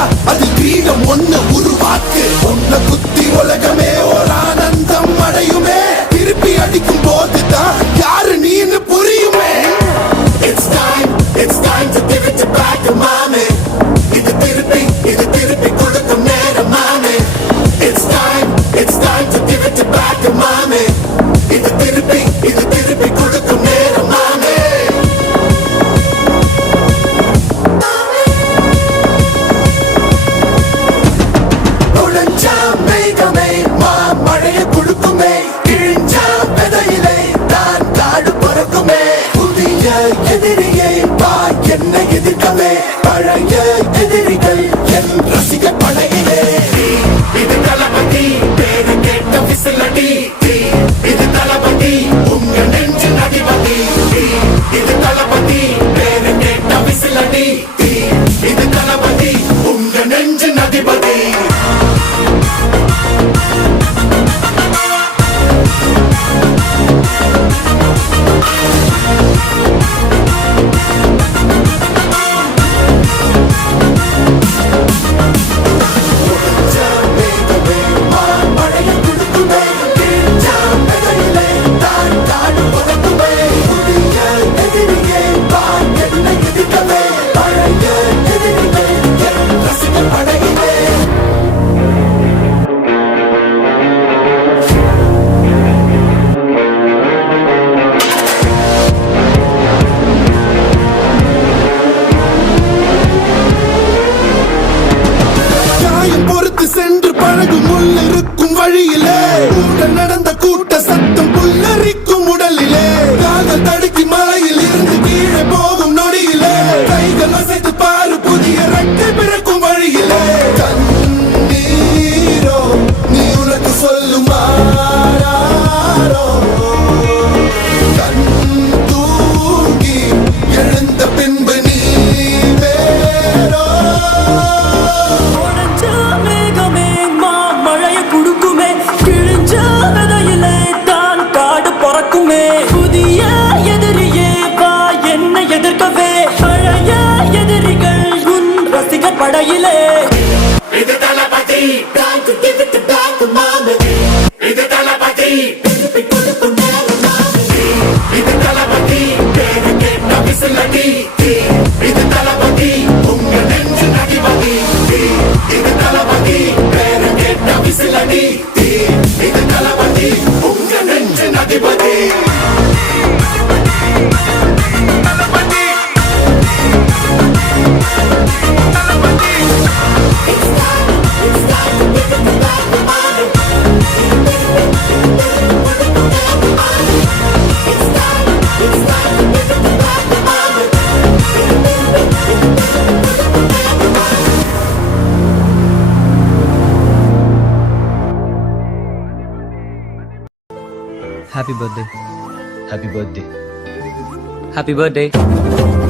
வச்சா அது கிரீடம் ஒண்ணு உருவாக்கு உன்னை குத்தி உலகமே ஒரு ஆனந்தம் அடையுமே திருப்பி அடிக்கும் போதுதான் யாரு நீன்னு புரியுமே It's time to give it back to mommy இது திருப்பி கொடுக்கும் நேரம் மாமே It's time to give it back to mommy இது திருப்பி கொடுக்கும் நேரம் மாமே உடஞ்சா மேகமே மழையை கொடுக்குமே கிழிஞ்சா விதையிலே தான் காடு பிறக்குமே புதிய எதிரியை வா என்னை எதிர்க்கவே பழைய எதிரிகள் என் ரசிக படையிலே இது தளபதி பேரு கேட்ட விசிலடி இது தளபதி உங்க நெஞ்சு நடிபதி இது தளபதி பேரு கேட்ட விசிலடி இது தளபதி உங்க நெஞ்சு நடிபதி நடந்த கூட்ட சத்தம் புல்லரிக்கும் உடலிலே காதல் தடுக்கி மலையில் இருந்து கீழே போகும் நொடியிலே கைகள் அசைத்து பாரு புதிய ரெக்கை பிறக்கும் வழியிலே கண்ணீரோ நீ உனக்கு சொல்லுமாறோ கண் தூங்கி எழுந்த பின்பு நீ வேறோ மழையை குடுக்குமே விதையிலே தான் காடு பிறக்குமே புதிய எதிரியே வா என்னை எதிர்க்கவே பழைய எதிரிகள் உன் ரசிகர் படையிலே இது தளபதி இது தளபதி இது தளபதி பேரு கேட்ட விசிலடி இது தளபதி உங்க நெஞ்சு நடிபதி இது தளபதி பேரு கேட்ட விசிலடி இது தளபதி உங்க நெஞ்சு நடிபதி Happy birthday. Happy birthday. Happy birthday.